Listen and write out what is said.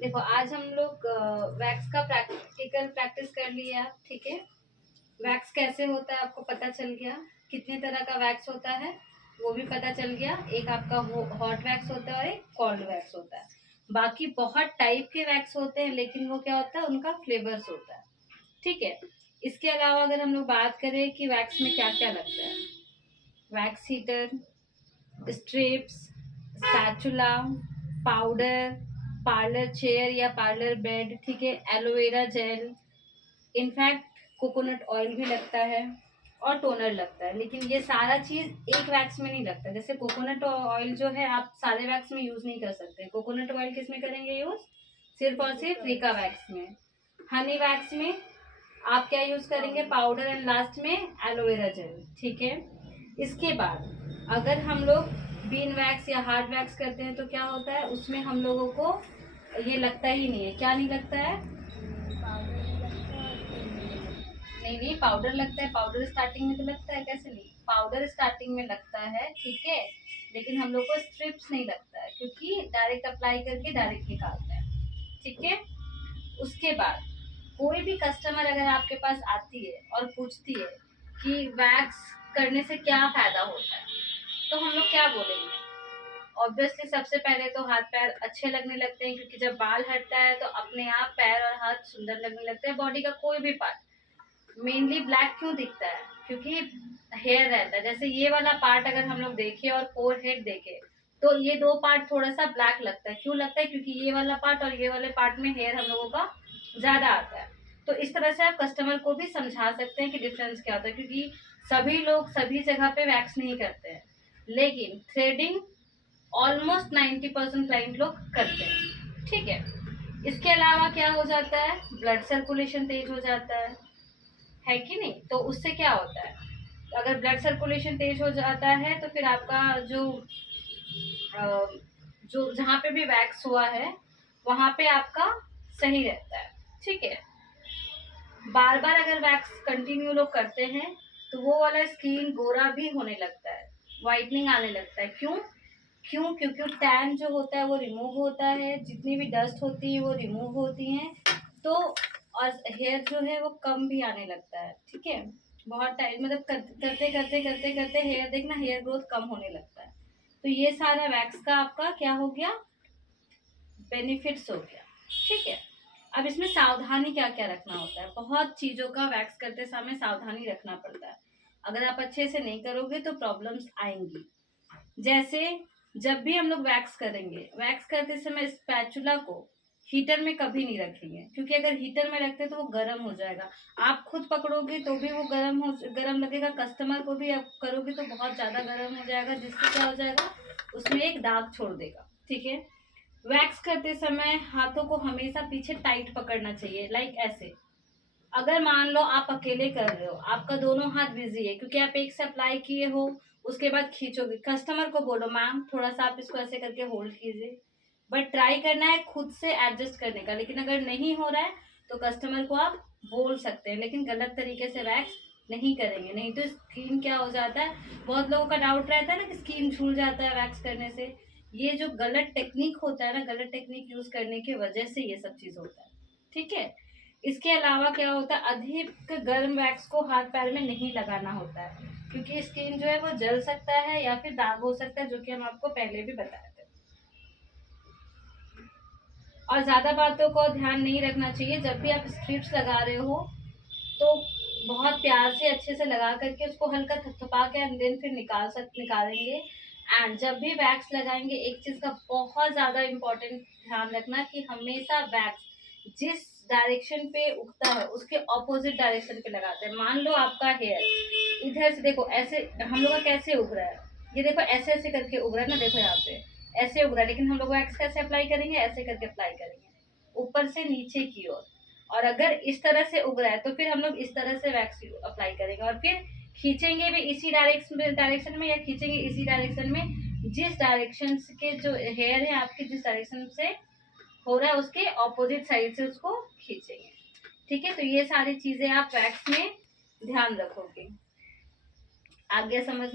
देखो आज हम लोग वैक्स का प्रैक्टिकल प्रैक्टिस कर लिया, ठीक है। वैक्स कैसे होता है आपको पता चल गया, कितने तरह का वैक्स होता है वो भी पता चल गया। एक आपका हॉट वैक्स होता है और एक कोल्ड वैक्स होता है। बाकी बहुत टाइप के वैक्स होते हैं, लेकिन वो क्या होता है, उनका फ्लेवर्स होता है, ठीक है। इसके अलावा अगर हम लोग बात करें कि वैक्स में क्या क्या लगता है, wax heater, strips, spatula, powder, parlour chair या पार्लर बेड, ठीक है, aloe vera gel, in fact coconut oil भी लगता है और टोनर लगता है। लेकिन ये सारा चीज एक वैक्स में नहीं लगता। जैसे कोकोनट ऑयल जो है आप सारे वैक्स में यूज नहीं कर सकते। कोकोनट ऑयल किस में करेंगे यूज, सिर्फ और सिर्फ रिका वैक्स में। हनी वैक्स में आप क्या यूज करेंगे, पाउडर, एंड लास्ट में एलोवेरा जेल, ठीक है। इसके बाद अगर हम लोग बीन वैक्स या हार्ड वैक्स करते हैं तो क्या होता है, उसमें हम लोगों को ये लगता ही नहीं है। क्या नहीं लगता है, नहीं नहीं, पाउडर लगता है। पाउडर स्टार्टिंग में तो लगता है, कैसे नहीं, पाउडर स्टार्टिंग में लगता है, ठीक है। लेकिन हम लोग को स्ट्रिप्स नहीं लगता है, क्योंकि डायरेक्ट अप्लाई करके डायरेक्ट निकालते हैं, ठीक है। उसके बाद कोई भी कस्टमर अगर आपके पास आती है और पूछती है कि वैक्स करने से क्या फायदा होता है, तो हम लोग क्या बोलेंगे। ऑब्वियसली सबसे पहले तो हाथ पैर अच्छे लगने लगते हैं, क्योंकि जब बाल हटता है तो अपने आप पैर और हाथ सुंदर लगने लगते हैं। बॉडी का कोई भी पार्ट मेनली ब्लैक क्यों दिखता है, क्योंकि हेयर रहता है। जैसे ये वाला पार्ट अगर हम लोग देखें और फोर हेड देखें तो ये दो पार्ट थोड़ा सा ब्लैक लगता है। क्यों लगता है, क्योंकि ये वाला पार्ट और ये वाले पार्ट में हेयर हम लोगों का ज्यादा आता है। तो इस तरह से आप कस्टमर को भी समझा सकते हैं कि डिफरेंस क्या होता है, क्योंकि सभी लोग सभी जगह पे वैक्स नहीं करते हैं, लेकिन थ्रेडिंग ऑलमोस्ट 90% क्लाइंट लोग करते हैं, ठीक है। इसके अलावा क्या हो जाता है, ब्लड सर्कुलेशन तेज हो जाता है कि नहीं। तो उससे क्या होता है, अगर ब्लड सर्कुलेशन तेज हो जाता है तो फिर आपका जो जहाँ पे भी वैक्स हुआ है वहां पे आपका सही रहता है, ठीक है। बार बार अगर वैक्स कंटिन्यू लोग करते हैं तो वो वाला स्किन गोरा भी होने लगता है, वाइटनिंग आने लगता है। क्यों, क्योंकि टैन जो होता है वो रिमूव होता है, जितनी भी डस्ट होती है वो रिमूव होती हैं, तो और हेयर जो है वो कम भी आने लगता है, ठीक है। बहुत टाइम मतलब करते करते करते करते हेयर देखना, हेयर ग्रोथ कम होने लगता है। तो ये सारा वैक्स का आपका क्या हो गया, बेनिफिट्स हो गया, ठीक है। अब इसमें सावधानी क्या क्या रखना होता है, बहुत चीजों का वैक्स करते समय सावधानी रखना पड़ता है। अगर आप अच्छे से नहीं करोगे तो प्रॉब्लम्स आएंगी। जैसे जब भी हम लोग वैक्स करेंगे, वैक्स करते समय स्पैचुला को हीटर में कभी नहीं रखेंगे, क्योंकि अगर हीटर में रखते तो वो गर्म हो जाएगा। आप खुद पकड़ोगे तो भी वो गर्म लगेगा, कस्टमर को भी आप करोगे तो बहुत ज्यादा गर्म हो जाएगा, जिससे क्या हो जाएगा, उसमें एक दाग छोड़ देगा, ठीक है। वैक्स करते समय हाथों को हमेशा पीछे टाइट पकड़ना चाहिए, लाइक ऐसे। अगर मान लो आप अकेले कर रहे हो, आपका दोनों हाथ बिजी है, क्योंकि आप एक से अप्लाई किए हो, उसके बाद खींचोगे, कस्टमर को बोलो मैम थोड़ा सा आप इसको ऐसे करके होल्ड कीजिए। बट ट्राई करना है खुद से एडजस्ट करने का। लेकिन अगर नहीं हो रहा है तो कस्टमर को आप बोल सकते हैं, लेकिन गलत तरीके से वैक्स नहीं करेंगे, नहीं तो स्किन क्या हो जाता है, बहुत लोगों का डाउट रहता है ना कि स्किन झूल जाता है वैक्स करने से। ये जो गलत टेक्निक होता है ना, गलत टेक्निक यूज करने की वजह से ये सब चीज होता है, ठीक है। इसके अलावा क्या होता है, अधिक गर्म वैक्स को हाथ पैर में नहीं लगाना होता है, क्योंकि स्किन जो है वो जल सकता है या फिर दाग हो सकता है, जो कि हम आपको पहले भी बताए थे। और ज्यादा बातों को ध्यान नहीं रखना चाहिए। जब भी आप स्ट्रिप्स लगा रहे हो तो बहुत प्यार से अच्छे से लगा करके उसको हल्का थपथपा के एंड देन फिर निकालेंगे। एंड जब भी वैक्स लगाएंगे एक चीज का बहुत ज्यादा इंपॉर्टेंट ध्यान रखना कि हमेशा वैक्स जिस डायरेक्शन पे उगता है उसके ऑपोजिट डायरेक्शन पे लगाते हैं। मान लो आपका हेयर इधर से, देखो ऐसे हम लोग का कैसे उग रहा है, ये देखो ऐसे ऐसे करके उग रहा है ना, देखो यहाँ पे ऐसे उग रहा है, लेकिन हम लोग वैक्स कैसे अप्लाई करेंगे, ऐसे करके अप्लाई करेंगे ऊपर से नीचे की ओर। और अगर इस तरह से उग रहा है तो फिर हम लोग इस तरह से वैक्स अप्लाई करेंगे, और फिर खींचेंगे भी इसी डायरेक्शन में या खींचेंगे इसी डायरेक्शन में, जिस डायरेक्शन के जो हेयर है आपके जिस डायरेक्शन से हो रहा है उसके ऑपोजिट साइड से उसको खींचेंगे, ठीक है। तो ये सारी चीजें आप वैक्स में ध्यान रखोगे। आगे समझ